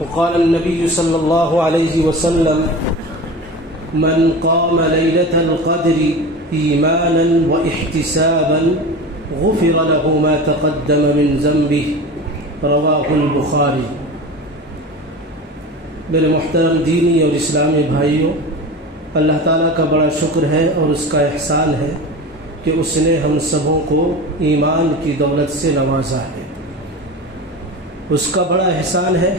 وقال النبي صلى الله عليه وسلم من قام ليلة القدر إيمانا واحتسابا غفر له ما تقدم من ذنبه رواه البخاری۔ میرے محترم دینی اور اسلامی بھائیوں، اللہ تعالیٰ کا بڑا شکر ہے اور اس کا احسان ہے کہ اس نے ہم سبوں کو ایمان کی دولت سے نوازا ہے۔ اس کا بڑا احسان ہے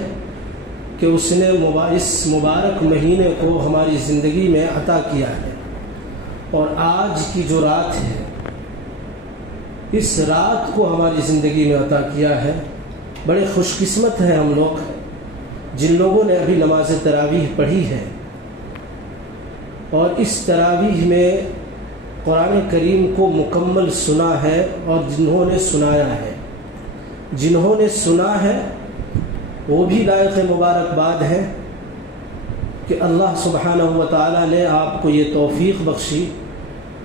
کہ اس نے اس مبارک مہینے کو ہماری زندگی میں عطا کیا ہے، اور آج کی جو رات ہے اس رات کو ہماری زندگی میں عطا کیا ہے۔ بڑے خوش قسمت ہیں ہم لوگ جن لوگوں نے ابھی نماز تراویح پڑھی ہے اور اس تراویح میں قرآن کریم کو مکمل سنا ہے، اور جنہوں نے سنا ہے وہ بھی لائق مبارکباد ہے کہ اللہ سبحانہ و تعالیٰ نے آپ کو یہ توفیق بخشی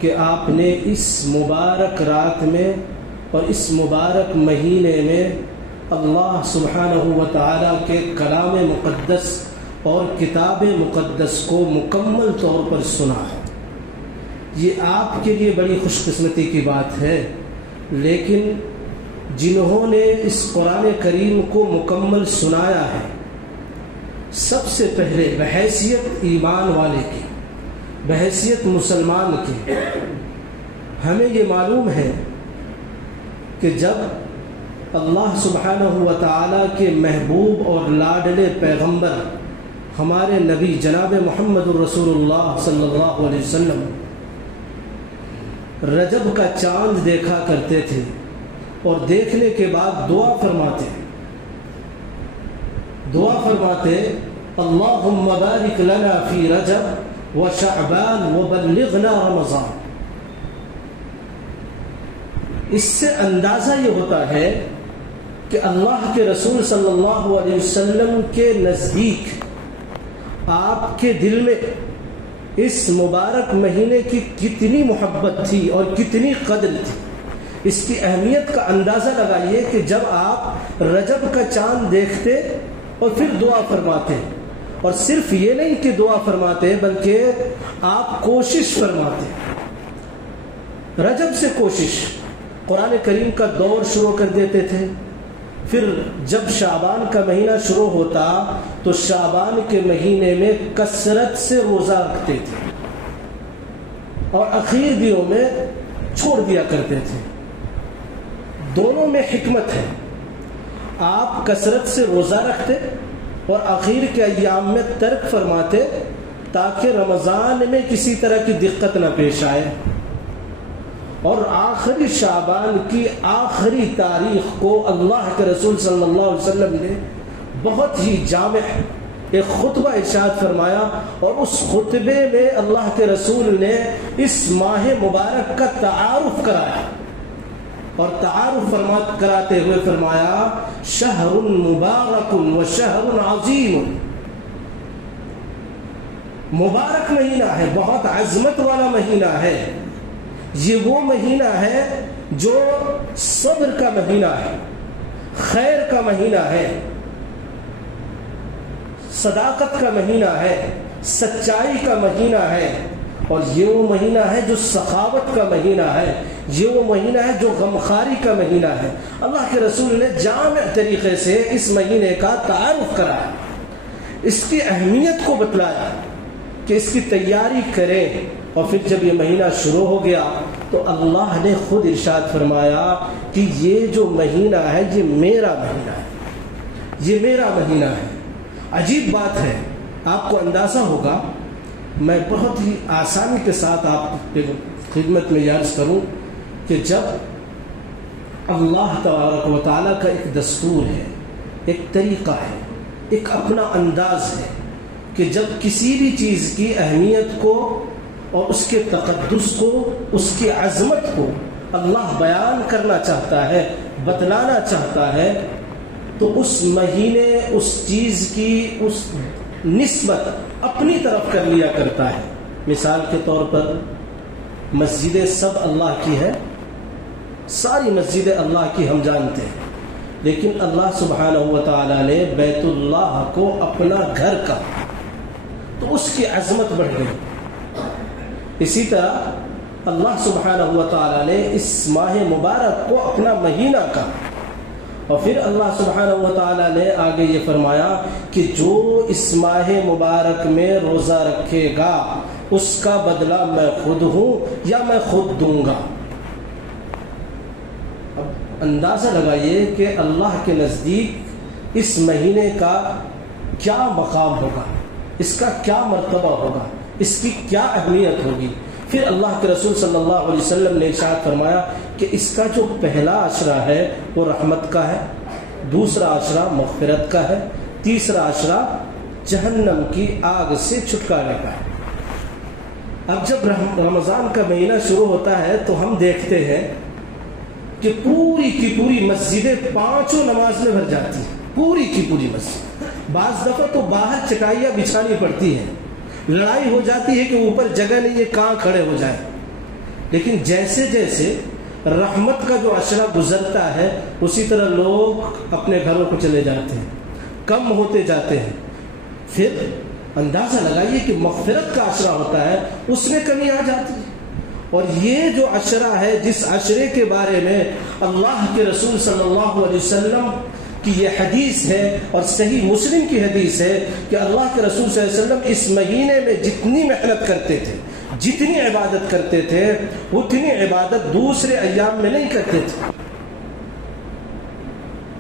کہ آپ نے اس مبارک رات میں اور اس مبارک مہینے میں اللہ سبحانہ و تعالیٰ کے کلام مقدس اور کتاب مقدس کو مکمل طور پر سنا ہے۔ یہ آپ کے لیے بڑی خوش قسمتی کی بات ہے، لیکن جنہوں نے اس قرآن کریم کو مکمل سنایا ہے، سب سے پہلے بحیثیت ایمان والے کی، بحیثیت مسلمان کی، ہمیں یہ معلوم ہے کہ جب اللہ سبحانہ و تعالیٰ کے محبوب اور لاڈلے پیغمبر ہمارے نبی جناب محمد الرسول اللہ صلی اللہ علیہ وسلم رجب کا چاند دیکھا کرتے تھے اور دیکھنے کے بعد دعا فرماتے اللہم بارک لنا فی رجب و شعبان و بلغنا رمضان۔ اس سے اندازہ یہ ہوتا ہے کہ اللہ کے رسول صلی اللہ علیہ وسلم کے نزدیک آپ کے دل میں اس مبارک مہینے کی کتنی محبت تھی اور کتنی قدر تھی۔ اس کی اہمیت کا اندازہ لگائیے کہ جب آپ رجب کا چاند دیکھتے اور پھر دعا فرماتے، اور صرف یہ نہیں کہ دعا فرماتے بلکہ آپ کوشش فرماتے، رجب سے کوشش، قرآن کریم کا دور شروع کر دیتے تھے۔ پھر جب شعبان کا مہینہ شروع ہوتا تو شعبان کے مہینے میں کثرت سے روزہ رکھتے تھے اور اخیر دنوں میں چھوڑ دیا کرتے تھے۔ دونوں میں حکمت ہے، آپ کثرت سے روزہ رکھتے اور اخیر کے ایام میں ترک فرماتے تاکہ رمضان میں کسی طرح کی دقت نہ پیش آئے، اور آخری شعبان کی آخری تاریخ کو اللہ کے رسول صلی اللہ علیہ وسلم نے بہت ہی جامع ایک خطبہ ارشاد فرمایا، اور اس خطبے میں اللہ کے رسول نے اس ماہ مبارک کا تعارف کرایا، اور تعارف کراتے ہوئے فرمایا شہر مبارک و شہر عظیم۔ مبارک مہینہ ہے، بہت عظمت والا مہینہ ہے، یہ وہ مہینہ ہے جو صبر کا مہینہ ہے، خیر کا مہینہ ہے، صداقت کا مہینہ ہے، سچائی کا مہینہ ہے، اور یہ وہ مہینہ ہے جو سخاوت کا مہینہ ہے، یہ وہ مہینہ ہے جو غمخواری کا مہینہ ہے۔ اللہ کے رسول نے جامع طریقے سے اس مہینے کا تعارف کرایا، اس کی اہمیت کو بتلایا کہ اس کی تیاری کریں، اور پھر جب یہ مہینہ شروع ہو گیا تو اللہ نے خود ارشاد فرمایا کہ یہ جو مہینہ ہے یہ میرا مہینہ ہے، یہ میرا مہینہ ہے۔ عجیب بات ہے، آپ کو اندازہ ہوگا، میں بہت ہی آسانی کے ساتھ آپ کی خدمت میں عرض کروں کہ جب اللہ تبارک و تعالیٰ کا ایک دستور ہے، ایک طریقہ ہے، ایک اپنا انداز ہے کہ جب کسی بھی چیز کی اہمیت کو اور اس کے تقدس کو، اس کی عظمت کو اللہ بیان کرنا چاہتا ہے، بتلانا چاہتا ہے، تو اس مہینے اس چیز کی اس نسبت اپنی طرف کر لیا کرتا ہے۔ مثال کے طور پر مسجدیں سب اللہ کی ہے، ساری مسجدیں اللہ کی ہم جانتے ہیں، لیکن اللہ سبحانہ و تعالیٰ نے بیت اللہ کو اپنا گھر کہا تو اس کی عظمت بڑھ گئی۔ اسی طرح اللہ سبحانہ و تعالیٰ نے اس ماہ مبارک کو اپنا مہینہ کہا، اور پھر اللہ سبحانہ و تعالیٰ نے آگے یہ فرمایا کہ جو اس ماہ مبارک میں روزہ رکھے گا اس کا بدلہ میں خود ہوں یا میں خود دوں گا۔ اب اندازہ لگائیے کہ اللہ کے نزدیک اس مہینے کا کیا مقام ہوگا، اس کا کیا مرتبہ ہوگا، اس کی کیا اہمیت ہوگی۔ پھر اللہ کے رسول صلی اللہ علیہ وسلم نے ارشاد فرمایا کہ اس کا جو پہلا عشرہ ہے وہ رحمت کا ہے، دوسرا عشرہ مغفرت کا ہے، تیسرا عشرہ جہنم کی آگ سے چھٹکارے کا ہے۔ اب جب رمضان کا مہینہ شروع ہوتا ہے تو ہم دیکھتے ہیں کہ پوری کی پوری مسجدیں پانچوں نماز میں بھر جاتی ہیں، پوری کی پوری مسجد۔ بعض دفعہ تو باہر چٹائیاں بچھانی پڑتی ہیں، لڑائی ہو جاتی ہے کہ اوپر جگہ نہیں ہے کہاں کھڑے ہو جائیں۔ لیکن جیسے جیسے رحمت کا جو عشرہ گزرتا ہے اسی طرح لوگ اپنے گھروں کو چلے جاتے ہیں، کم ہوتے جاتے ہیں۔ پھر اندازہ لگائیے کہ مغفرت کا عشرہ ہوتا ہے، اس میں کمی آ جاتی ہے۔ اور یہ جو عشرہ ہے، جس عشرے کے بارے میں اللہ کے رسول صلی اللہ علیہ وسلم کی یہ حدیث ہے اور صحیح مسلم کی حدیث ہے کہ اللہ کے رسول صلی اللہ علیہ وسلم اس مہینے میں جتنی محنت کرتے تھے، جتنی عبادت کرتے تھے، اتنی عبادت دوسرے ایام میں نہیں کرتے تھے۔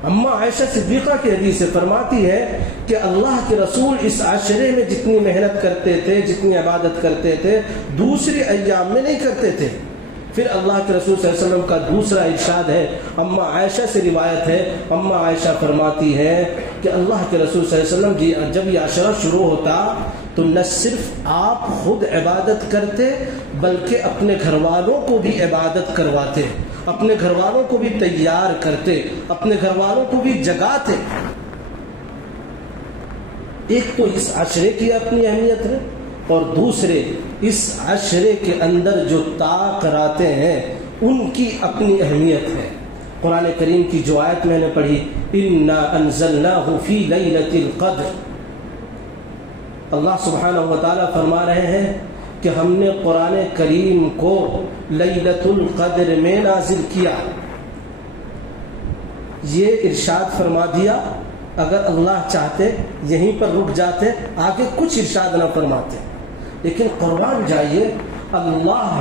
اما عائشہ صدیقہ کی حدیث سے فرماتی ہے کہ اللہ کے رسول اس عشرے میں جتنی محنت کرتے تھے، جتنی عبادت کرتے تھے، دوسرے ایام میں نہیں کرتے تھے۔ پھر اللہ کے رسول صلی اللہ علیہ وسلم کا دوسرا ارشاد ہے، اما عائشہ سے روایت ہے، اما عائشہ فرماتی ہے کہ اللہ کے رسول صلی اللہ علیہ وسلم جب یہ عشرہ شروع ہوتا تو نہ صرف آپ خود عبادت کرتے بلکہ اپنے گھر والوں کو بھی عبادت کرواتے، اپنے گھر والوں کو بھی تیار کرتے، اپنے گھر والوں کو بھی جگاتے۔ ایک تو اس عشرے کی اپنی اہمیت ہے، اور دوسرے اس عشرے کے اندر جو طاق راتیں ہیں ان کی اپنی اہمیت ہے۔ قرآن کریم کی جو آیت میں نے پڑھی، اِنَّا أَنزَلْنَاهُ فِي لَيْلَةِ الْقَدْرِ، اللہ سبحانہ و تعالیٰ فرما رہے ہیں کہ ہم نے قرآن کریم کو لیلۃ القدر میں نازل کیا۔ یہ ارشاد فرما دیا، اگر اللہ چاہتے یہیں پر رک جاتے، آگے کچھ ارشاد نہ فرماتے۔ لیکن قربان جائیے اللہ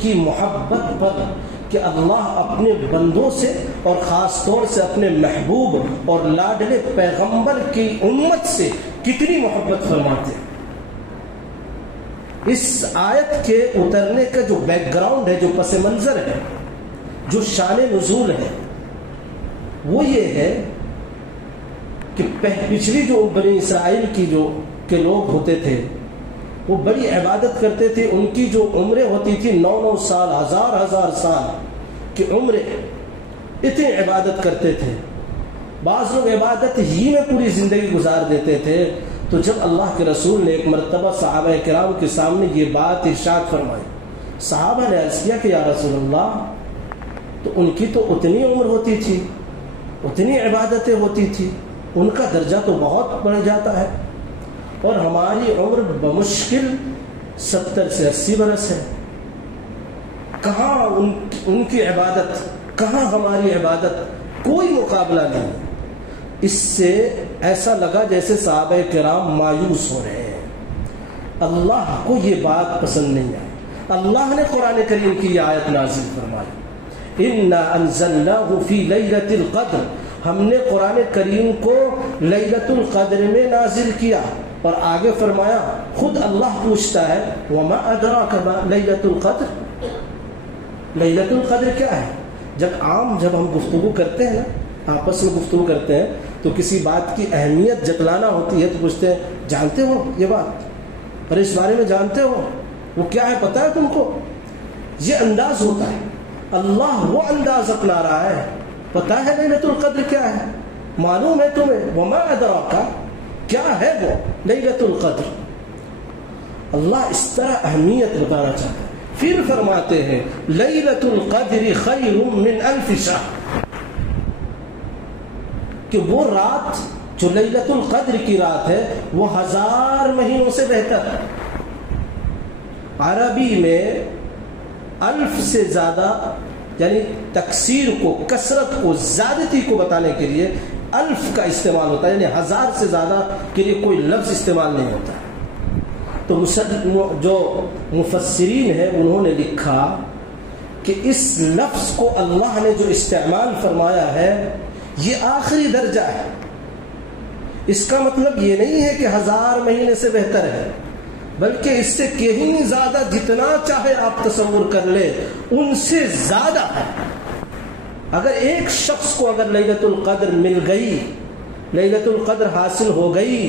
کی محبت پر کہ اللہ اپنے بندوں سے اور خاص طور سے اپنے محبوب اور لاڈلے پیغمبر کی امت سے کتنی محبت فرماتے ہیں۔ اس آیت کے اترنے کا جو بیک گراؤنڈ ہے، جو پس منظر ہے، جو شان نزول ہے، وہ یہ ہے کہ پچھلی جو بنی اسرائیل کی کے لوگ ہوتے تھے وہ بڑی عبادت کرتے تھے، ان کی جو عمریں ہوتی تھی 9 سال، ہزار سال کی عمریں، اتنی عبادت کرتے تھے۔ بعض لوگ عبادت ہی میں پوری زندگی گزار دیتے تھے۔ تو جب اللہ کے رسول نے ایک مرتبہ صحابہ کرام کے سامنے یہ بات ارشاد فرمائی، صحابہ نے عرض کیا کہ یا رسول اللہ، تو ان کی تو اتنی عمر ہوتی تھی، اتنی عبادتیں ہوتی تھی، ان کا درجہ تو بہت بڑھ جاتا ہے، اور ہماری عمر بمشکل 70 سے 80 برس ہے، کہاں ان کی عبادت، کہاں ہماری عبادت، کوئی مقابلہ نہیں۔ اس سے ایسا لگا جیسے صحابہ کرام مایوس ہو رہے ہیں۔ اللہ کو یہ بات پسند نہیں آئی۔ اللہ نے قرآن کریم کی یہ آیت نازل فرمائی، اِنَّا أَنزَلْنَاهُ فِي لَيْلَةِ الْقَدْرِ، ہم نے قرآن کریم کو لیلۃ القدر میں نازل کیا۔ اور آگے فرمایا، خود اللہ پوچھتا ہے، وَمَا أَدْرَاكَ مَا لَيْلَةُ الْقَدْرِ، لیلۃ القدر کیا ہے؟ جب ہم گفتگو کرتے ہیں نا، آپس میں گفتگو کرتے ہیں تو کسی بات کی اہمیت جتلانا ہوتی ہے تو پوچھتے ہیں، جانتے ہو یہ بات، اور اس بارے میں جانتے ہو وہ کیا ہے، پتہ ہے تم کو؟ یہ انداز ہوتا ہے۔ اللہ وہ انداز اپنا رہا ہے، پتہ ہے لیلۃ القدر کیا ہے، معلوم ہے تمہیں، وما ادراک، کیا ہے وہ لیلۃ القدر۔ اللہ اس طرح اہمیت بتانا چاہتا ہے۔ پھر فرماتے ہیں لیلۃ القدر خیر من 1000 شہر، کہ وہ رات جو لیلۃ القدر کی رات ہے وہ 1000 مہینوں سے بہتر ہے. عربی میں 1000 سے زیادہ یعنی تکثیر کو، کثرت کو، زیادتی کو بتانے کے لیے 1000 کا استعمال ہوتا ہے، یعنی 1000 سے زیادہ کے لیے کوئی لفظ استعمال نہیں ہوتا. تو جو مفسرین ہیں انہوں نے لکھا کہ اس لفظ کو اللہ نے جو استعمال فرمایا ہے یہ آخری درجہ ہے. اس کا مطلب یہ نہیں ہے کہ 1000 مہینے سے بہتر ہے، بلکہ اس سے کہیں زیادہ، جتنا چاہے آپ تصور کر لیں ان سے زیادہ ہے. اگر ایک شخص کو اگر لیلۃ القدر مل گئی، لیلۃ القدر حاصل ہو گئی،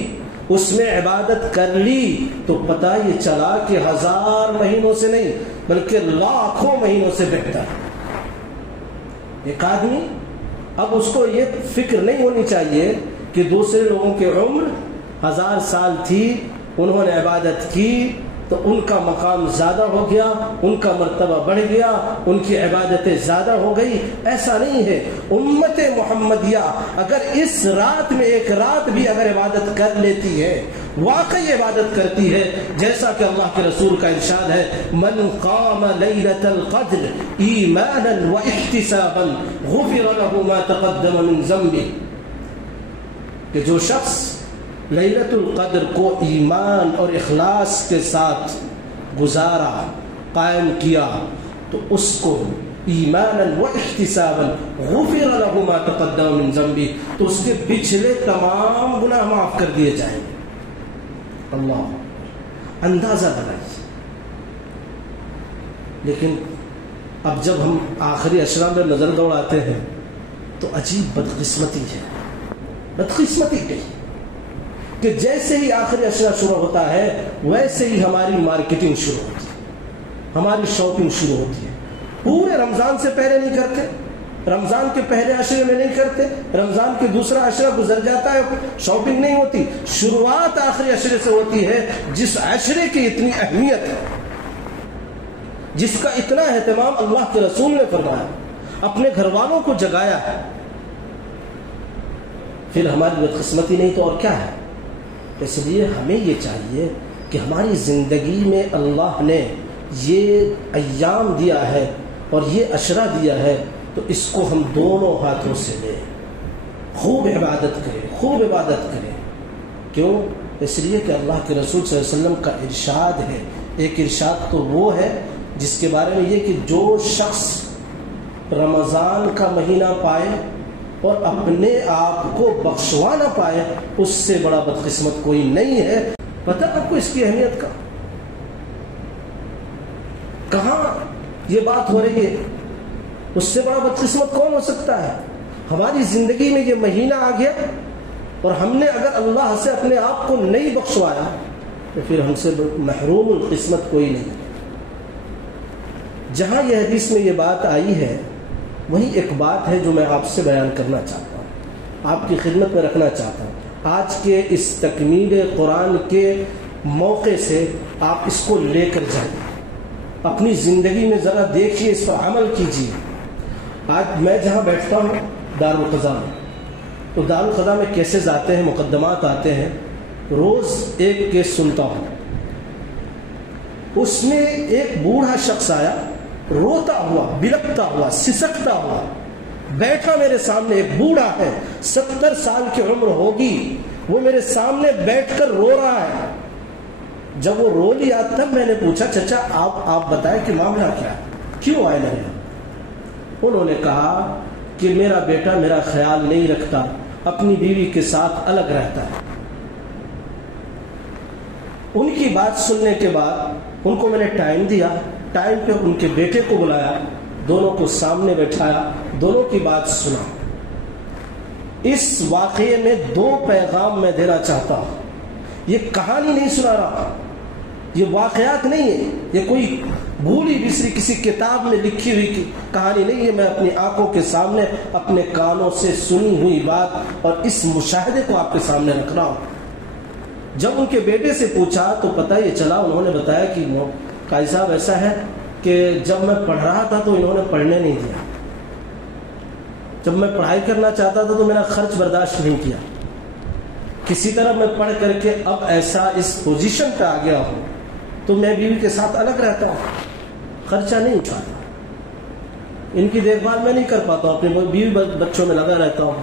اس میں عبادت کر لی، تو پتہ یہ چلا کہ 1000 مہینوں سے نہیں بلکہ لاکھوں مہینوں سے بہتر. ایک آدمی اب اس کو یہ فکر نہیں ہونی چاہیے کہ دوسرے لوگوں کی عمر 1000 سال تھی، انہوں نے عبادت کی تو ان کا مقام زیادہ ہو گیا، ان کا مرتبہ بڑھ گیا، ان کی عبادتیں زیادہ ہو گئی. ایسا نہیں ہے. امت محمدیہ اگر اس رات میں ایک رات بھی اگر عبادت کر لیتی ہے، واقعی عبادت کرتی ہے، جیسا کہ اللہ کے رسول کا ارشاد ہے، من قام لیلۃ القدر ایمانا واحتسابا غفر له ما تقدم من ذنبه، کہ جو شخص لیلۃ القدر کو ایمان اور اخلاص کے ساتھ گزارا، قائم کیا، تو اس کو ایمانا واحتسابا غفر له ما تقدم من ذنبه، تو اس کے پچھلے تمام گناہ معاف کر دیے جائیں گے. اللہ، اندازہ لگائیے. لیکن اب جب ہم آخری اشرا میں نظر دوڑاتے ہیں تو عجیب بدقسمتی ہے. بدقسمتی کہی کہ جیسے ہی آخری اشرا شروع ہوتا ہے ویسے ہی ہماری مارکیٹنگ شروع ہوتی ہے، ہماری شاپنگ شروع ہوتی ہے. پورے رمضان سے پہلے نہیں کرتے، رمضان کے پہلے عشرے میں نہیں کرتے، رمضان کے دوسرا عشرہ گزر جاتا ہے، شاپنگ نہیں ہوتی. شروعات آخری عشرے سے ہوتی ہے، جس عشرے کی اتنی اہمیت ہے، جس کا اتنا اہتمام اللہ کے رسول نے فرمایا، اپنے گھر والوں کو جگایا ہے. پھر ہماری بدقسمتی نہیں تو اور کیا ہے. اس لیے ہمیں یہ چاہیے کہ ہماری زندگی میں اللہ نے یہ ایام دیا ہے اور یہ عشرہ دیا ہے، تو اس کو ہم دونوں ہاتھوں سے لیں، خوب عبادت کریں، خوب عبادت کریں. کیوں؟ اس لیے کہ اللہ کے رسول صلی اللہ علیہ وسلم کا ارشاد ہے. ایک ارشاد تو وہ ہے جس کے بارے میں یہ کہ جو شخص رمضان کا مہینہ پائے اور اپنے آپ کو بخشوا نہ پائے، اس سے بڑا بدقسمت کوئی نہیں ہے. پتہ آپ کو اس کی اہمیت کا؟ کہاں یہ بات ہو رہی ہے؟ اس سے بڑا بدقسمت کون ہو سکتا ہے؟ ہماری زندگی میں یہ مہینہ آ گیا اور ہم نے اگر اللہ سے اپنے آپ کو نہیں بخشوایا تو پھر ہم سے محروم القسمت کوئی نہیں. جہاں یہ حدیث میں یہ بات آئی ہے وہی ایک بات ہے جو میں آپ سے بیان کرنا چاہتا ہوں، آپ کی خدمت میں رکھنا چاہتا ہوں. آج کے اس تکمیل قرآن کے موقع سے آپ اس کو لے کر جائیں، اپنی زندگی میں ذرا دیکھیے، اس پر عمل کیجیے. آج میں جہاں بیٹھتا ہوں دارالقضا میں، تو دارالقضا میں کیسز آتے ہیں، مقدمات آتے ہیں، روز ایک کیس سنتا ہوں. اس میں ایک بوڑھا شخص آیا، روتا ہوا، بلکتا ہوا، سسکتا ہوا، بیٹھا میرے سامنے. ایک بوڑھا ہے، 70 سال کی عمر ہوگی، وہ میرے سامنے بیٹھ کر رو رہا ہے. جب وہ رو لیا تب میں نے پوچھا، چچا آپ بتائیں کہ معاملہ کیا ہے، کیوں آئے میرے یہاں؟ انہوں نے کہا کہ میرا بیٹا میرا خیال نہیں رکھتا، اپنی بیوی کے ساتھ الگ رہتا ہے. ان کی بات سننے کے بعد ان کو میں نے ٹائم دیا، ٹائم پہ ان کے بیٹے کو بلایا، دونوں کو سامنے بیٹھایا، دونوں کی بات سنا. اس واقعے میں 2 پیغام میں دینا چاہتا ہوں. یہ کہانی نہیں سنا رہا، یہ واقعات نہیں ہے، یہ کوئی بھولی بسری کسی کتاب میں لکھی ہوئی کہانی نہیں ہے. میں اپنی آنکھوں کے سامنے اپنے کانوں سے سنی ہوئی بات اور اس مشاہدے کو آپ کے سامنے رکھ رہا ہوں. جب ان کے بیٹے سے پوچھا تو پتہ یہ چلا، انہوں نے بتایا کہ قاضی صاحب ایسا ہے کہ جب میں پڑھ رہا تھا تو انہوں نے پڑھنے نہیں دیا. جب میں پڑھائی کرنا چاہتا تھا تو میرا خرچ برداشت نہیں کیا. کسی طرح میں پڑھ کر کے اب ایسا اس پوزیشن پہ آ گیا ہوں تو میں بیوی کے ساتھ الگ رہتا ہوں, خرچہ نہیں اٹھاتا, ان کی دیکھ بھال میں نہیں کر پاتا ہوں, اپنے بیوی بچوں میں لگا رہتا ہوں.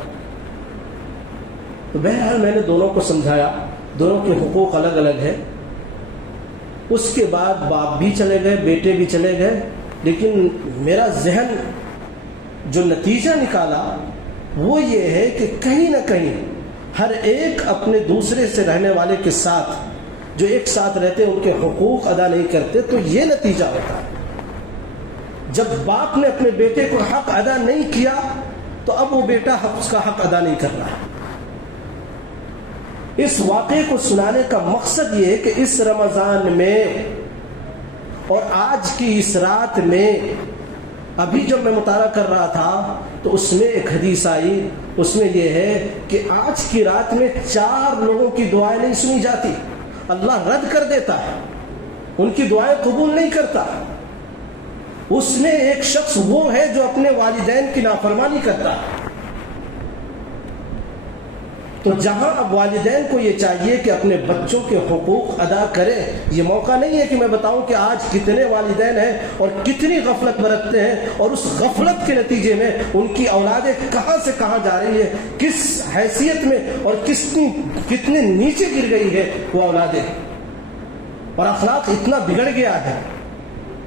تو بہرحال میں نے دونوں کو سمجھایا, دونوں کے حقوق الگ الگ ہیں. اس کے بعد باپ بھی چلے گئے, بیٹے بھی چلے گئے, لیکن میرا ذہن جو نتیجہ نکالا وہ یہ ہے کہ کہیں نہ کہیں ہر ایک اپنے دوسرے سے رہنے والے کے ساتھ, جو ایک ساتھ رہتے ہیں ان کے حقوق ادا نہیں کرتے, تو یہ نتیجہ ہوتا ہے. جب باپ نے اپنے بیٹے کو حق ادا نہیں کیا تو اب وہ بیٹا اس کا حق ادا نہیں کر رہا. اس واقعے کو سنانے کا مقصد یہ ہے کہ اس رمضان میں اور آج کی اس رات میں, ابھی جب میں مطالعہ کر رہا تھا تو اس میں ایک حدیث آئی, اس میں یہ ہے کہ آج کی رات میں 4 لوگوں کی دعائیں نہیں سنی جاتی, اللہ رد کر دیتا ہے, ان کی دعائیں قبول نہیں کرتا. اس میں ایک شخص وہ ہے جو اپنے والدین کی نافرمانی کرتا ہے. تو جہاں اب والدین کو یہ چاہیے کہ اپنے بچوں کے حقوق ادا کریں, یہ موقع نہیں ہے کہ میں بتاؤں کہ آج کتنے والدین ہیں اور کتنی غفلت برتتے ہیں, اور اس غفلت کے نتیجے میں ان کی اولادیں کہاں سے کہاں جا رہی ہیں, کس حیثیت میں اور کتنے نیچے گر گئی ہے وہ اولادیں, اور اخلاق اتنا بگڑ گیا ہے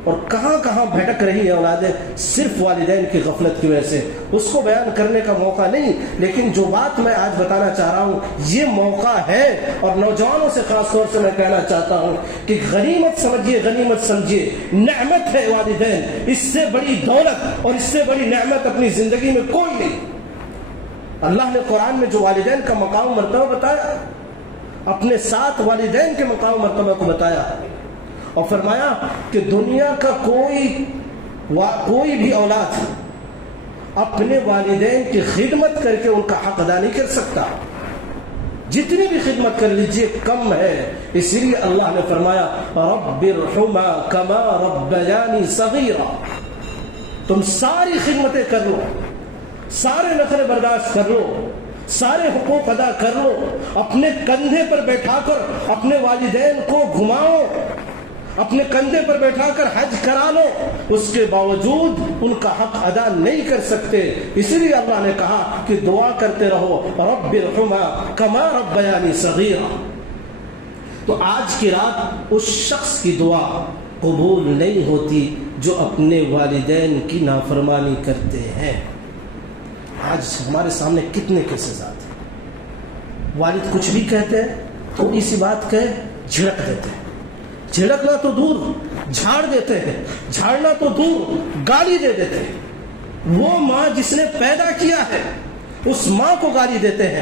اور کہاں کہاں بھٹک رہی ہے اولادیں صرف والدین کی غفلت کی وجہ سے. اس کو بیان کرنے کا موقع نہیں, لیکن جو بات میں آج بتانا چاہ رہا ہوں یہ موقع ہے, اور نوجوانوں سے خاص طور سے میں کہنا چاہتا ہوں کہ غنیمت سمجھیے, غنیمت سمجھیے, نعمت ہے والدین, اس سے بڑی دولت اور اس سے بڑی نعمت اپنی زندگی میں کوئی نہیں. اللہ نے قرآن میں جو والدین کا مقام مرتبہ بتایا, اپنے ساتھ والدین کے مقام مرتبہ کو بتایا, اور فرمایا کہ دنیا کا کوئی بھی اولاد اپنے والدین کی خدمت کر کے ان کا حق ادا نہیں کر سکتا. جتنی بھی خدمت کر لیجئے کم ہے. اسی لیے اللہ نے فرمایا رب ارحمھا کما ربیانی صغیرا, تم ساری خدمتیں کر لو, سارے نخرے برداشت کر لو, سارے حقوق ادا کر لو, اپنے کندھے پر بیٹھا کر اپنے والدین کو گھماؤ, اپنے کندھے پر بیٹھا کر حج کرا لو, اس کے باوجود ان کا حق ادا نہیں کر سکتے. اسی لیے اللہ نے کہا کہ دعا کرتے رہو رب ارحمھا کما ربیانی صغیرا. تو آج کی رات اس شخص کی دعا قبول نہیں ہوتی جو اپنے والدین کی نافرمانی کرتے ہیں. آج ہمارے سامنے کتنے کیسز آتے ہیں, والد کچھ بھی کہتے ہیں, تھوڑی سی بات کہے جھڑک دیتے ہیں, جھڑکنا تو دور جھاڑ دیتے ہیں, جھاڑنا تو دور گالی دے دیتے ہیں. وہ ماں جس نے پیدا کیا ہے اس ماں کو گالی دیتے ہیں.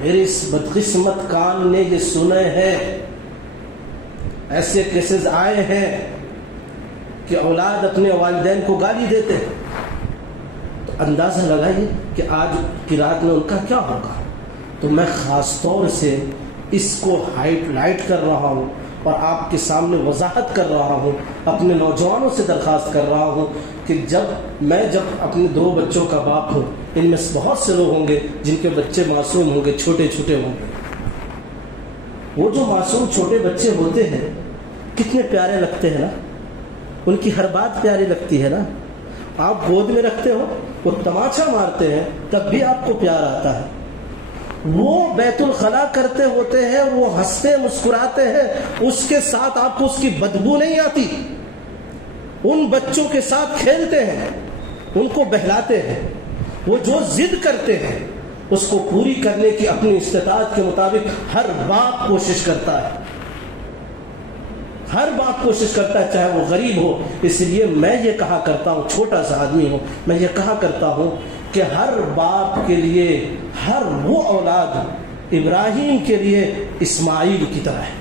میرے اس بدقسمت کان نے یہ سنے ہیں, ایسے کیسز آئے ہیں کہ اولاد اپنے والدین کو گالی دیتے ہیں. تو اندازہ لگائیے کہ آج کی رات میں ان کا کیا ہوگا. تو میں خاص طور سے اس کو ہائٹ لائٹ کر رہا ہوں اور آپ کے سامنے وضاحت کر رہا ہوں, اپنے نوجوانوں سے درخواست کر رہا ہوں کہ جب اپنے 2 بچوں کا باپ ہوں, ان میں بہت سے لوگ ہوں گے جن کے بچے معصوم ہوں گے, چھوٹے چھوٹے ہوں گے. وہ جو معصوم چھوٹے بچے ہوتے ہیں کتنے پیارے لگتے ہیں نا, ان کی ہر بات پیاری لگتی ہے نا. آپ گود میں رکھتے ہو, وہ تماچا مارتے ہیں تب بھی آپ کو پیار آتا ہے. وہ بیت الخلا کرتے ہوتے ہیں, وہ ہنستے مسکراتے ہیں, اس کے ساتھ آپ کو اس کی بدبو نہیں آتی. ان بچوں کے ساتھ کھیلتے ہیں, ان کو بہلاتے ہیں, وہ جو ضد کرتے ہیں اس کو پوری کرنے کی اپنی استطاعت کے مطابق ہر باپ کوشش کرتا ہے, ہر باپ کوشش کرتا ہے, چاہے وہ غریب ہو. اس لیے میں یہ کہا کرتا ہوں, چھوٹا سا آدمی ہوں, میں یہ کہا کرتا ہوں کہ ہر باپ کے لیے ہر وہ اولاد ابراہیم کے لیے اسماعیل کی طرح ہے.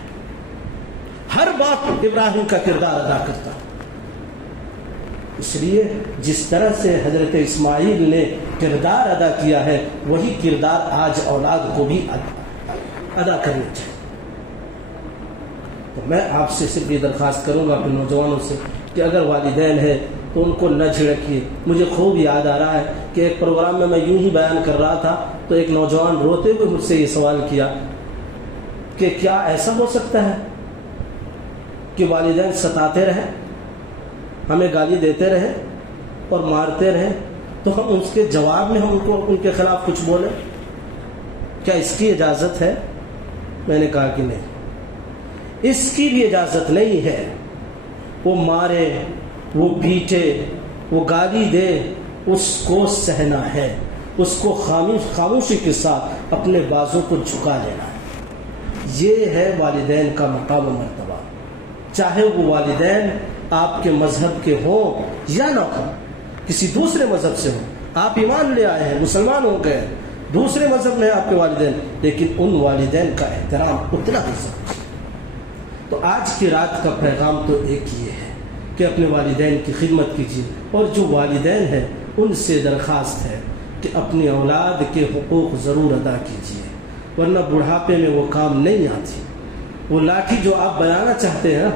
ہر باپ ابراہیم کا کردار ادا کرتا. اس لیے جس طرح سے حضرت اسماعیل نے کردار ادا کیا ہے وہی کردار آج اولاد کو بھی ادا کرنا چاہیے. تو میں آپ سے صرف یہ درخواست کروں گا اپنے نوجوانوں سے کہ اگر والدین ہیں تو ان کو نہ جھڑکیے. مجھے خوب یاد آ رہا ہے کہ ایک پروگرام میں یوں ہی بیان کر رہا تھا تو ایک نوجوان روتے ہوئے مجھ سے یہ سوال کیا کہ کیا ایسا ہو سکتا ہے کہ والدین ستاتے رہیں, ہمیں گالی دیتے رہیں اور مارتے رہیں تو ہم اس کے جواب میں ہم ان کے خلاف کچھ بولیں؟ کیا اس کی اجازت ہے؟ میں نے کہا کہ نہیں, اس کی بھی اجازت نہیں ہے. وہ مارے, وہ پیٹے, وہ گالی دے, اس کو سہنا ہے, اس کو خاموشی کے ساتھ اپنے بازو کو جھکا لینا ہے. یہ ہے والدین کا مقام و مرتبہ, چاہے وہ والدین آپ کے مذہب کے ہوں یا نہ ہوں, کسی دوسرے مذہب سے ہوں. آپ ایمان لے آئے ہیں, مسلمان ہو گئے, دوسرے مذہب میں آپ کے والدین, لیکن ان والدین کا احترام اتنا ہی ضروری ہے. تو آج کی رات کا پیغام تو ایک یہ ہے کہ اپنے والدین کی خدمت کیجیے, اور جو والدین ہیں ان سے درخواست ہے کہ اپنی اولاد کے حقوق ضرور ادا کیجیے, ورنہ بڑھاپے میں وہ کام نہیں آتی. وہ لاٹھی جو آپ بنانا چاہتے ہیں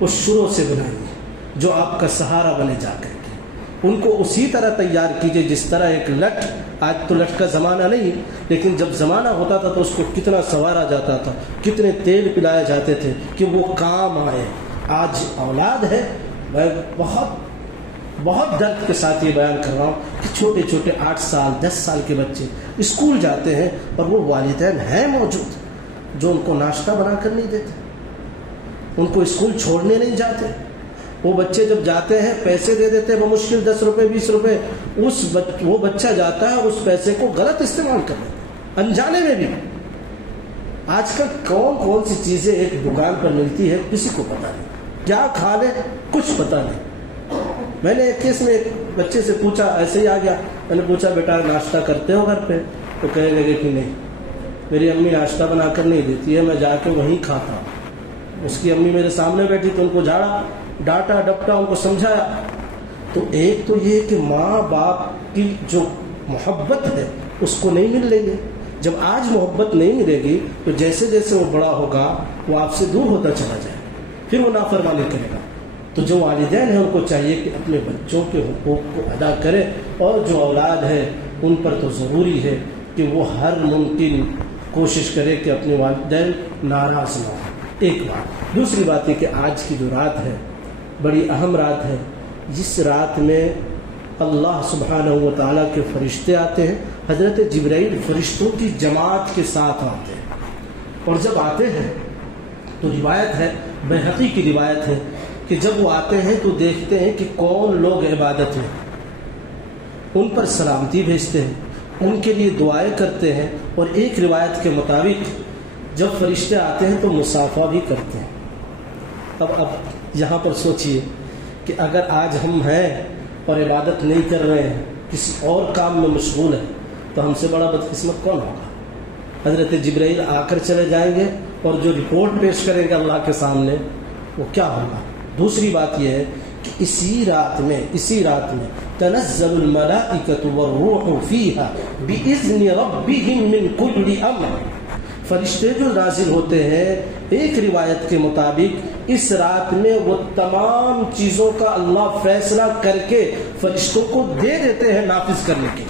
وہ شروع سے بنائیے, جو آپ کا سہارا بنے جا کر کے. ان کو اسی طرح تیار کیجیے جس طرح ایک لٹ, آج تو لٹ کا زمانہ نہیں, لیکن جب زمانہ ہوتا تھا تو اس کو کتنا سنوارا جاتا تھا, کتنے تیل پلائے جاتے تھے کہ وہ کام آئے. آج اولاد ہے, میں بہت درد کے ساتھ یہ بیان کر رہا ہوں کہ چھوٹے چھوٹے 8 سال 10 سال کے بچے اسکول جاتے ہیں اور وہ والدین ہیں موجود جو ان کو ناشتہ بنا کر نہیں دیتے, ان کو اسکول چھوڑنے نہیں جاتے. وہ بچے جب جاتے ہیں پیسے دے دیتے ہیں بمشکل 10 روپے 20 روپے, وہ بچہ جاتا ہے اس پیسے کو غلط استعمال کر لیتا ہے انجانے میں بھی. آج کل کون سی چیزیں ایک دکان پر ملتی ہے کسی کو پتہ نہیں, کیا کھا لے کچھ پتہ نہیں. میں نے ایک کیس میں ایک بچے سے پوچھا, ایسے ہی آ گیا, میں نے پوچھا بیٹا ناشتہ کرتے ہو گھر پہ؟ تو کہنے لگے کہ نہیں, میری امی ناشتہ بنا کر نہیں دیتی ہے, میں جا کے وہیں کھاتا ہوں. اس کی امی میرے سامنے بیٹھی تو ان کو جھاڑا, ڈانٹا ڈپٹا, ان کو سمجھایا. تو ایک تو یہ کہ ماں باپ کی جو محبت ہے اس کو نہیں مل رہی ہے. جب آج محبت نہیں ملے گی تو جیسے جیسے وہ بڑا ہوگا وہ آپ سے دور ہوتا چلا جائے, پھر وہ نافرمانی کرے گا. تو جو والدین ہیں ان کو چاہیے کہ اپنے بچوں کے حقوق کو ادا کرے, اور جو اولاد ہے ان پر تو ضروری ہے کہ وہ ہر ممکن کوشش کرے کہ اپنے والدین ناراض نہ ہوں. ایک بات. دوسری بات یہ کہ آج کی جو رات ہے بڑی اہم رات ہے, جس رات میں اللہ سبحانہ و تعالیٰ کے فرشتے آتے ہیں. حضرت جبرائیل فرشتوں کی جماعت کے ساتھ آتے ہیں, اور جب آتے ہیں تو روایت ہے, بیہقی کی روایت ہے کہ جب وہ آتے ہیں تو دیکھتے ہیں کہ کون لوگ عبادت میں, ان پر سلامتی بھیجتے ہیں, ان کے لیے دعائیں کرتے ہیں, اور ایک روایت کے مطابق جب فرشتے آتے ہیں تو مصافحہ بھی کرتے ہیں. اب یہاں پر سوچئے کہ اگر آج ہم ہیں اور عبادت نہیں کر رہے ہیں, کسی اور کام میں مشغول ہیں, تو ہم سے بڑا بدقسمت کون ہوگا؟ حضرت جبرائیل آ کر چلے جائیں گے اور جو رپورٹ پیش کریں گے اللہ کے سامنے وہ کیا ہوگا. دوسری بات یہ ہے کہ اسی رات میں تنزل الملائکۃ والروح فیہا بإذن ربہم من کل امر. فرشتے جو نازل ہوتے ہیں ایک روایت کے مطابق اس رات میں وہ تمام چیزوں کا اللہ فیصلہ کر کے فرشتوں کو دے دیتے ہیں نافذ کرنے کے.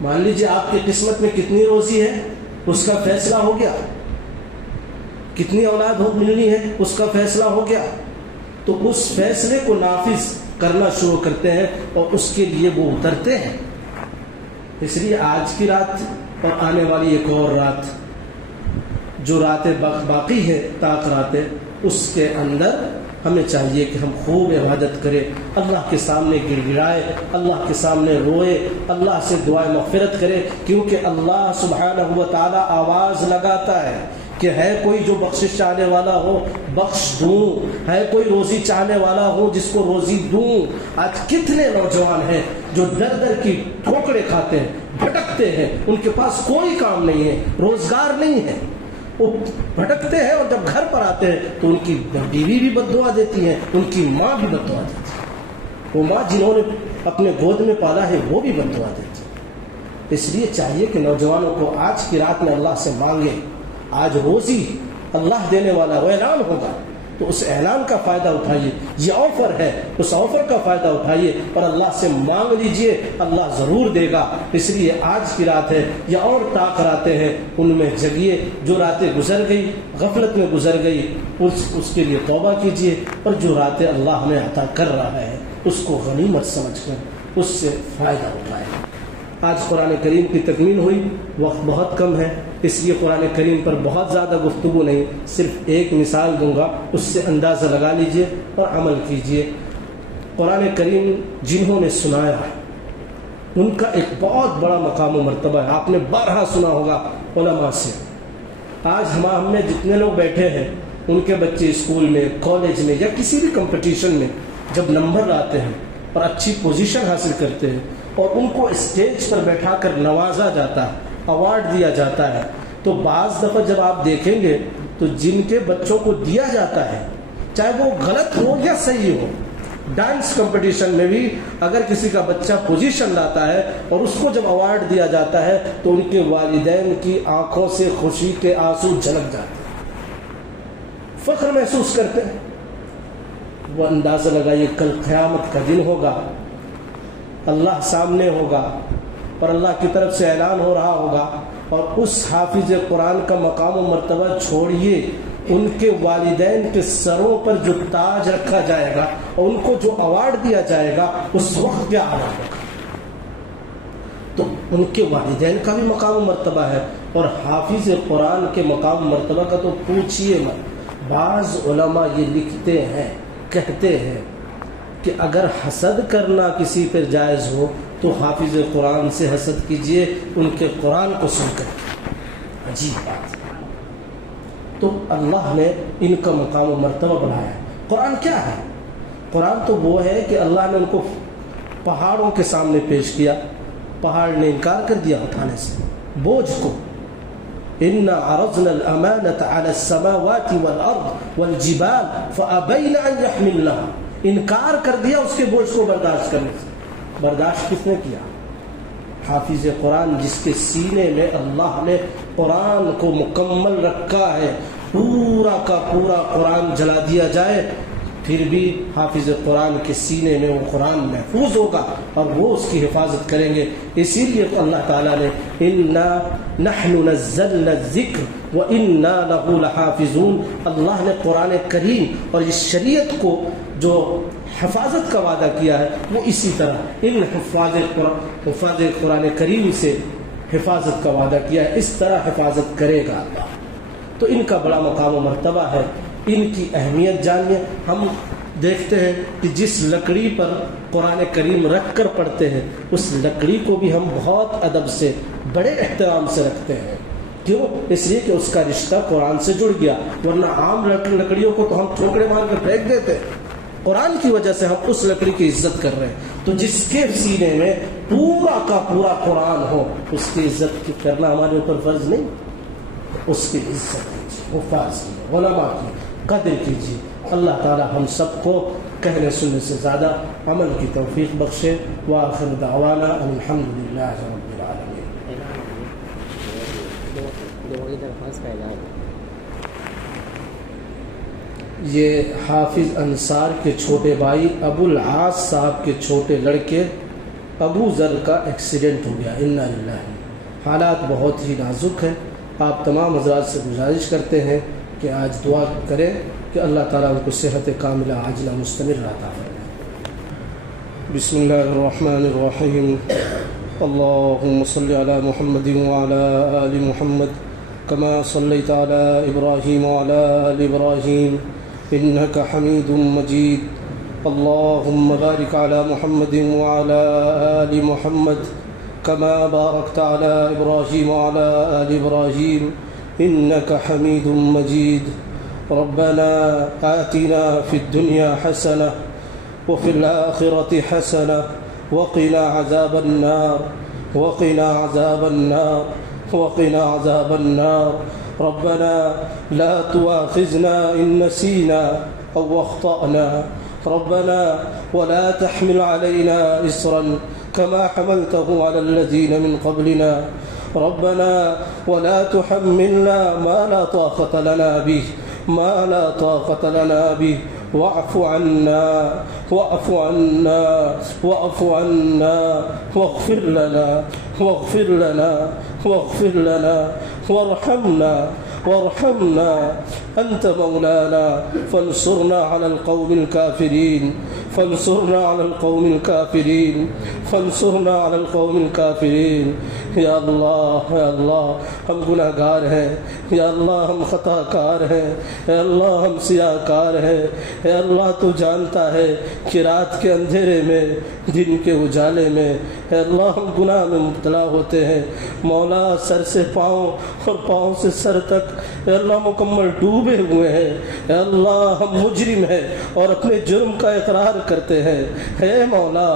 مان لیجیے آپ کی قسمت میں کتنی روزی ہے اس کا فیصلہ ہو گیا, کتنی اولاد ملنی ہے اس کا فیصلہ ہو گیا, تو اس فیصلے کو نافذ کرنا شروع کرتے ہیں اور اس کے لیے وہ اترتے ہیں. اس لیے آج کی رات اور آنے والی ایک اور رات, جو راتیں باقی ہے طاق راتیں, اس کے اندر ہمیں چاہیے کہ ہم خوب عبادت کریں, اللہ کے سامنے گڑ گڑائے, اللہ کے سامنے روئے, اللہ سے دعائیں مغفرت کرے, کیونکہ اللہ سبحانہ و تعالیٰ آواز لگاتا ہے کہ ہے کوئی جو بخشش چاہنے والا ہو بخش دوں, ہے کوئی روزی چاہنے والا ہو جس کو روزی دوں. آج کتنے نوجوان ہیں جو در در کی ٹھوکریں کھاتے ہیں, بھٹکتے ہیں, ان کے پاس کوئی کام نہیں ہے, روزگار نہیں ہے, وہ بھٹکتے ہیں, اور جب گھر پر آتے ہیں تو ان کی بیوی بھی بد دعا دیتی ہے, ان کی ماں بھی بد دعا دیتی ہے, وہ ماں جنہوں نے اپنے گود میں پالا ہے وہ بھی بد دعا دیتی ہے. اس لیے چاہیے کہ نوجوانوں کو آج کی رات میں اللہ سے مانگے. آج روزی اللہ دینے والا, وہ اعلان ہوگا تو اس اعلان کا فائدہ اٹھائیے. یہ آفر ہے, اس آفر کا فائدہ اٹھائیے اور اللہ سے مانگ لیجئے, اللہ ضرور دے گا. اس لیے آج کی رات ہے یا اور طاق راتیں ہیں, ان میں جگیے. جو راتیں گزر گئی غفلت میں گزر گئی اس کے لیے توبہ کیجئے, اور جو راتیں اللہ ہمیں عطا کر رہا ہے اس کو غنیمت سمجھ کر اس سے فائدہ اٹھائیں. آج قرآن کریم کی تکمیل ہوئی, وقت بہت کم ہے, اس لیے قرآن کریم پر بہت زیادہ گفتگو نہیں, صرف ایک مثال دوں گا, اس سے اندازہ لگا لیجئے اور عمل کیجئے. قرآن کریم جنہوں نے سنایا ان کا ایک بہت بڑا مقام و مرتبہ ہے. آپ نے بارہا سنا ہوگا علماء سے. آج ہم میں جتنے لوگ بیٹھے ہیں ان کے بچے اسکول میں, کالج میں یا کسی بھی کمپٹیشن میں جب نمبر لاتے ہیں اور اچھی پوزیشن حاصل کرتے ہیں اور ان کو اسٹیج پر بیٹھا کر نوازا جاتا ہے, ایوارڈ دیا جاتا ہے, تو بعض دفعہ جب آپ دیکھیں گے تو جن کے بچوں کو دیا جاتا ہے چاہے وہ غلط ہو یا صحیح ہو, ڈانس کمپٹیشن میں بھی اگر کسی کا بچہ پوزیشن لاتا ہے اور اس کو جب ایوارڈ دیا جاتا ہے تو ان کے والدین کی آنکھوں سے خوشی کے آنسو جھلک جاتے ہیں, فخر محسوس کرتے ہیں. وہ اندازہ لگائیے کل قیامت کا دن ہوگا, اللہ سامنے ہوگا اور اللہ کی طرف سے اعلان ہو رہا ہوگا, اور اس حافظ قرآن کا مقام و مرتبہ چھوڑیے, ان کے والدین کے سروں پر جو تاج رکھا جائے گا اور ان کو جو ایوارڈ دیا جائے گا اس وقت کیا حال ہوگا. تو ان کے والدین کا بھی مقام و مرتبہ ہے, اور حافظ قرآن کے مقام و مرتبہ کا تو پوچھیے مت. بعض علماء یہ لکھتے ہیں, کہتے ہیں کہ اگر حسد کرنا کسی پر جائز ہو تو حافظ قرآن سے حسد کیجئے, ان کے قرآن کو سن کر. عجیب بات. تو اللہ نے ان کا مقام و مرتبہ بڑھایا ہے. قرآن کیا ہے؟ قرآن تو وہ ہے کہ اللہ نے ان کو پہاڑوں کے سامنے پیش کیا, پہاڑ نے انکار کر دیا اٹھانے سے بوجھ کو. إِنَّا عَرَضْنَا الْأَمَانَةَ عَلَى السَّمَاوَاتِ وَالْأَرْضِ وَالْجِبَالِ فَأَبَيْنَ أَنْ يَحْمِلْنَهَا. انکار کر دیا اس کے بوجھ کو برداشت کرنے سے. برداشت کس نے کیا؟ حافظ قرآن جس کے سینے میں اللہ نے قرآن کو مکمل رکھا ہے, پورا کا پورا قرآن جلا دیا جائے پھر بھی حافظ قرآن کے سینے میں وہ قرآن محفوظ ہوگا اور وہ اس کی حفاظت کریں گے. اسی لیے اللہ تعالیٰ نے اِنَّا نَحْنُ نَزَّلْنَا الذِّكْرَ وَإِنَّا لَهُ لَحَافِظُونَ. اللہ نے قرآن کریم اور اس شریعت کو جو حفاظت کا وعدہ کیا ہے وہ اسی طرح ان حفاظ قرآن کریم سے حفاظت کا وعدہ کیا ہے, اس طرح حفاظت کرے گا اللہ. تو ان کا بڑا مقام و مرتبہ ہے, ان کی اہمیت جانیے. ہم دیکھتے ہیں کہ جس لکڑی پر قرآن کریم رکھ کر پڑھتے ہیں اس لکڑی کو بھی ہم بہت ادب سے, بڑے احترام سے رکھتے ہیں. کیوں؟ اس لیے کہ اس کا رشتہ قرآن سے جڑ گیا, ورنہ عام لکڑیوں کو تو ہم ٹھوکرے مار کر پھینک دیتے ہیں. قرآن کی وجہ سے ہم اس لکڑی کی عزت کر رہے ہیں. تو جس کے سینے میں پورا کا پورا قرآن ہو اس کی عزت کرنا ہمارے اوپر فرض نہیں. اس کی عزت کیجیے, حفاظ کیجیے, علماء کی قدر کیجیے. اللہ تعالی ہم سب کو کہنے سننے سے زیادہ عمل کی توفیق بخشے. وآخر دعوانا الحمدللہ رب العالمین. یہ حافظ انصار کے چھوٹے بھائی ابو العاص صاحب کے چھوٹے لڑکے ابو ذر کا ایکسیڈنٹ ہو گیا. انا للہ. حالات بہت ہی نازک ہیں. آپ تمام حضرات سے گزارش کرتے ہیں کہ آج دعا کریں کہ اللہ تعالیٰ ان کو صحت کاملہ عاجلہ مستمر عطا فرمائے. بسم اللہ الرحمن الرحیم. اللهم صل على محمد وعلى آل محمد كما صليت على إبراهيم وعلى آل إبراهيم إنك حميد مجيد. اللهم بارك على محمد وعلى آل محمد كما باركت على إبراهيم وعلى آل إبراهيم إنك حميد مجيد. ربنا آتنا في الدنيا حسنة وفي الآخرة حسنة وقنا عذاب النار وقنا عذاب النار وقنا عذاب النار. ربنا لا تؤاخذنا إن نسينا أو أخطأنا. ربنا ولا تحمل علينا إصرا كما حملته على الذين من قبلنا. ربنا ولا تحملنا ما لا طاقة لنا به ما لا طاقة لنا به واعف عنا واعف عنا واعف عنا واغفر لنا واغفر لنا واغفر لنا وارحمنا وارحمنا أنت مولانا فانصرنا على القوم الكافرين فانصرنا على القوم الكافرين فانصرنا على القوم الكافرين یا اللہ ہم گناہ گار ہیں، یا اللہ ہم خطا کار ہیں، اے اللہ ہم سیاہ کار ہیں، اے اللہ تو جانتا ہے کہ رات کے اندھیرے میں دن کے اجالے میں اے اللہ ہم گناہ میں مبتلا ہوتے ہیں مولا، سر سے پاؤں اور پاؤں سے سر تک اے اللہ مکمل ڈوبے ہوئے ہیں، اے اللہ ہم مجرم ہیں اور اپنے جرم کا اقرار کرتے ہیں، اے مولا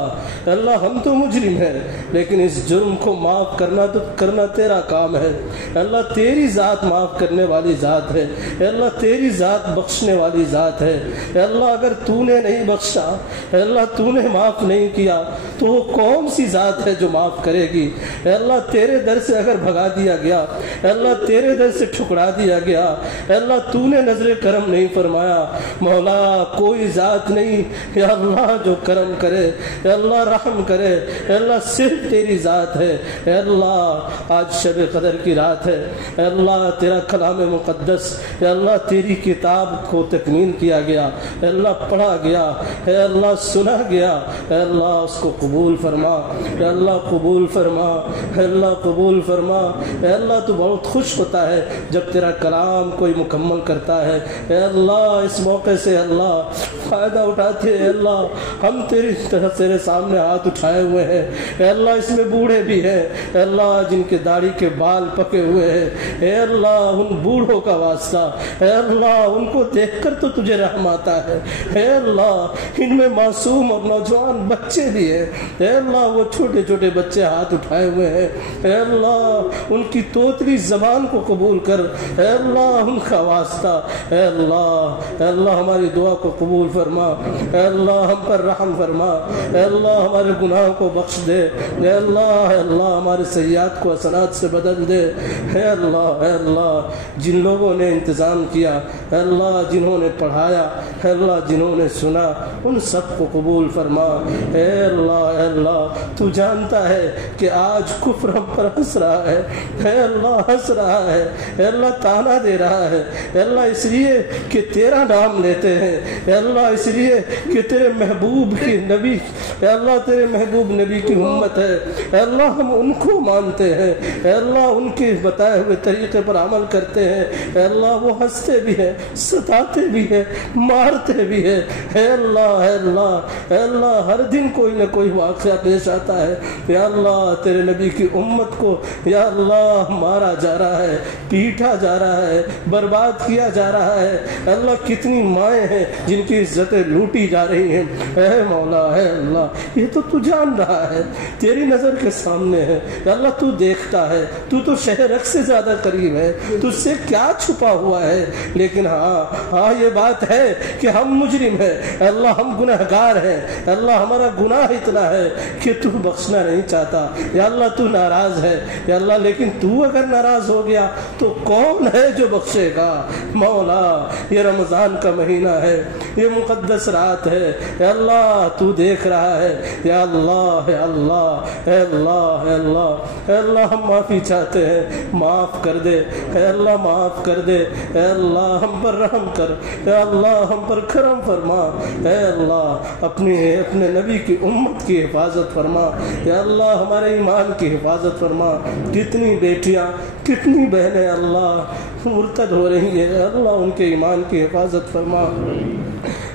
اے اللہ ہم تو مجرم ہیں لیکن اس جرم کو معاف کرنا تیرا کام ہے، اے اللہ تیری ذات معاف کرنے والی ذات ہے، اے اللہ تیری ذات بخشنے والی ذات ہے، اے اللہ اگر تو نے نہیں بخشا، اے اللہ تو نے معاف نہیں کیا تو وہ کون سی ذات ہے جو معاف کرے گی؟ اے اللہ تیرے در سے اگر بھگا دیا گیا، اے اللہ تیرے در سے ٹھکرا دیا گیا، اے اللہ تو نے نظر کرم نہیں فرمایا، مولا کوئی ذات نہیں یا اللہ جو کرم کرے، اے اللہ رحم کرے، اے اللہ صرف تیری ذات ہے، اے اللہ آج شب قدر کی رات ہے، اے اللہ تیرا کلام مقدس اے اللہ تیری کتاب کو تکمیل کیا گیا، اے اللہ پڑھا گیا، اے اللہ سنا گیا، اے اللہ اس کو قبول فرما، اے اللہ قبول فرما، اے اللہ قبول فرما، اے اللہ تو بہت خوش ہوتا ہے جب تیرا کلام کوئی مکمل کرتا ہے، اے اللہ اس موقع سے اللہ فائدہ اٹھاتے ہیں، اللہ ہم تیری طرف تیرے سامنے ہاتھ اٹھائے ہوئے ہیں، اے اللہ اس میں بوڑھے بھی ہیں، اے اللہ جن کے داڑھی کے بال پکے ہوئے ہیں، اے اللہ ان بوڑھوں کا واسطہ، اے اللہ ان کو دیکھ کر تو تجھے رحم آتا ہے، اے اللہ ان میں معصوم اور نوجوان بچے بھی ہیں، اے اللہ وہ چھوٹے چھوٹے بچے ہاتھ اٹھائے ہوئے ہیں، اے اللہ ان کی توتلی زبان کو قبول کر، اے اللہ ان کا واسطہ، اے اللہ ہماری دعا کو قبول فرما، اے اللہ ہم پر رحم فرما، اے اللہ ہمارے گناہوں کو بخش دے، اے اللہ ہمارے سیئات کو حسنات سے بدل دے، اے اللہ جن لوگوں نے انتظام کیا، اے اللہ جنہوں نے پڑھایا، اے اللہ جنہوں نے سنا ان سب کو قبول فرما، اے اللہ تو جانتا ہے کہ آج کفر ہم پر ہنس رہا ہے، اے اللہ ہنس رہا ہے، اے اللہ تانا دے رہا ہے، اے اللہ اس لیے کہ تیرا نام لیتے ہیں، اے اللہ اس لیے کہ تیرے محبوب کی نبی، اے اللہ تیرے محبوب نبی کی امت ہے، اے اللہ ہم ان کو مانتے ہیں، اے اللہ ان کے بتائے ہوئے طریقے پر عمل کرتے ہیں، اے اللہ وہ ہنستے بھی ہیں، ستاتے بھی ہیں، مارتے بھی ہیں، اے اللہ ہر دن کوئی نہ کوئی واقعہ پیش آتا ہے، یا اللہ تیرے نبی کی امت کو یا اللہ مارا جا رہا ہے، پیٹا جا رہا ہے، برباد کیا جا رہا ہے، اللہ کتنی مائیں ہیں جن کی عزتیں لوٹی جا رہی ہیں، اے مولا اے اللہ یہ تو جان رہا ہے، تیری نظر کے سامنے ہے، یا اللہ تو دیکھتا ہے، تو شہرک سے زیادہ قریب ہے، تجھ سے کیا چھپا ہوا ہے، لیکن ہاں یہ بات ہے کہ ہم مجرم ہیں، اے اللہ ہم گناہگار ہیں، اے اللہ ہمارا گناہ اتنا ہے کہ تو بخشنا نہیں چاہتا، یا اللہ تو ناراض ہے، یا اللہ لیکن تو اگر ناراض ہو گیا تو کون ہے جو بخشے گا؟ مولا یہ رمضان کا مہینہ ہے، یہ مقدس رات ہے، اے اللہ تو دیکھ رہا ہے، یا اللہ اے اللہ اے اللہ اے اللہ اے اللہ ہم معافی چاہتے ہیں، معاف کر دے اے اللہ، معاف کر دے اے اللہ، ہم پر رحم کر اے اللہ، ہم پر کرم فرما اے اللہ، اپنے نبی کی امت کی حفاظت فرما یا اللہ، ہمارے ایمان کی حفاظت فرما، کتنی بیٹیاں کتنی بہنیں اللہ مرتد ہو رہی ہیں، اللہ ان کے ایمان کی حفاظت فرما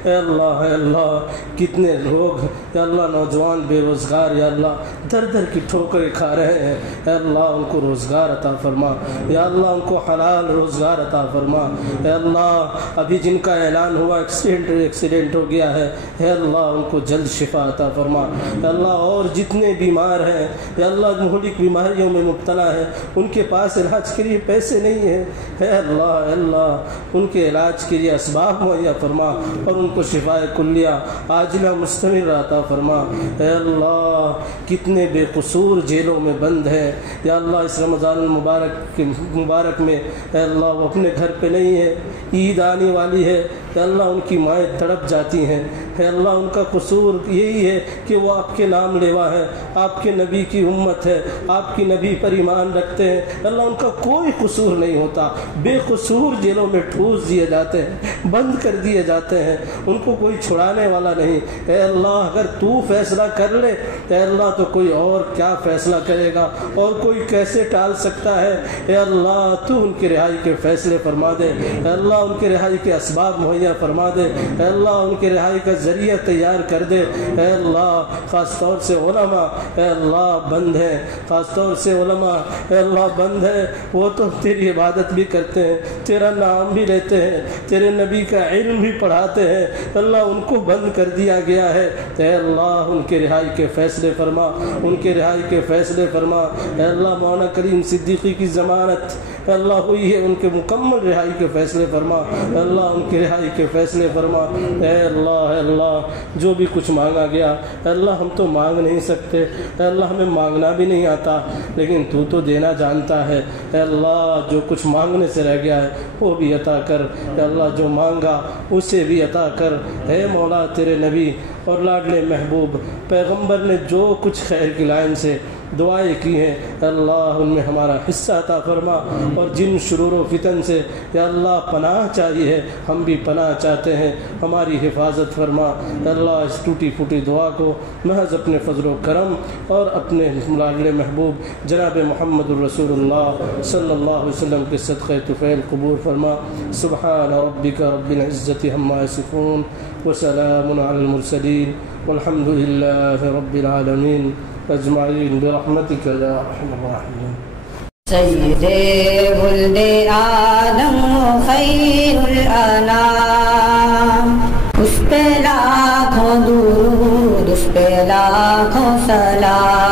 اے اللہ کتنے لوگ یا اللہ نوجوان بے روزگار یا اللہ در در کی ٹھوکریں کھا رہے ہیں، اے اللہ ان کو روزگار عطا فرما، یا اللہ ان کو حلال روزگار عطا فرما، اے اللہ ابھی جن کا اعلان ہوا ایکسیڈنٹ ہو گیا ہے، اے اللہ ان کو جلد شفا عطا فرما، اے اللہ اور جتنے بیمار ہیں یا اللہ مہلک بیماریوں میں مبتلا ہیں ان کے پاس پاس علاج کے لیے پیسے نہیں ہیں، اے اللہ ان کے علاج کے لیے اسباب مہیا فرما اور ان کو شفاء کلیہ عاجلہ مستمر عطا فرما۔ اے اللہ کتنے بے قصور جیلوں میں بند ہیں یا اللہ اس رمضان المبارک میں، اے اللہ وہ اپنے گھر پہ نہیں ہے، عید آنے والی ہے، اے اللہ ان کی مائیں تڑپ جاتی ہیں، اے اللہ ان کا قصور یہی ہے کہ وہ آپ کے نام لیوا ہے، آپ کے نبی کی امت ہے، آپ کی نبی پر ایمان رکھتے ہیں، اللہ ان کا کوئی قصور نہیں ہوتا، بے قصور جیلوں میں ٹھوس دیے جاتے ہیں، بند کر دیے جاتے ہیں، ان کو کوئی چھڑانے والا نہیں۔ اے اللہ اگر تو فیصلہ کر لے اے اللہ تو کوئی اور کیا فیصلہ کرے گا، اور کوئی کیسے ٹال سکتا ہے؟ اے اللہ تو ان کی رہائی کے فیصلے فرما دے، اے اللہ ان کے رہائی کے اسباب مہیا فرما دے، اے اللہ ان کے رہائی کا ذریعہ تیار کر دے۔ اے اللہ خاص طور سے علماء اے اللہ بند ہیں، خاص طور سے علماء اے اللہ بند ہیں، وہ تو تیری عبادت بھی کرتے ہیں، تیرا نام بھی لیتے ہیں، تیرے نبی کا علم بھی پڑھاتے ہیں، اللہ ان کو بند کر دیا گیا ہے۔ اے اللہ ان کے رہائی کے فیصلے فرما، ان کے رہائی کے فیصلے فرما۔ اے اللہ مولانا کریم صدیقی کی ضمانت اے اللہ ہوئی ہے، ان کے مکمل رہائی کے فیصلے فرما، اے اللہ ان کی رہائی کے فیصلے فرما۔ اے اللہ جو بھی کچھ مانگا گیا اے اللہ ہم تو مانگ نہیں سکتے، اے اللہ ہمیں مانگنا بھی نہیں آتا، لیکن تو دینا جانتا ہے۔ اے اللہ جو کچھ مانگنے سے رہ گیا ہے وہ بھی عطا کر، اے اللہ جو مانگا اسے بھی عطا کر۔ اے مولا تیرے نبی اور لاڈلے محبوب پیغمبر نے جو کچھ خیر کی لائن سے دعائیں کی ہیں اللہ ان میں ہمارا حصہ عطا فرما، اور جن شرور و فتن سے یا اللہ پناہ چاہیے ہم بھی پناہ چاہتے ہیں، ہماری حفاظت فرما۔ اللہ اس ٹوٹی پھوٹی دعا کو محض اپنے فضل و کرم اور اپنے لاڈلے محبوب جناب محمد الرسول اللہ صلی اللہ علیہ وسلم کے صدقہ طفیل قبول فرما۔ سبحان ربک رب العزت عما یصفون وسلام علی المرسلین والحمد للہ رب العالمین اجمعین برحمتک یا ارحم الراحمین۔ سید ولد آدم خیر الانام، اس پہ لاکھوں درود، اس پہ لاکھوں سلام۔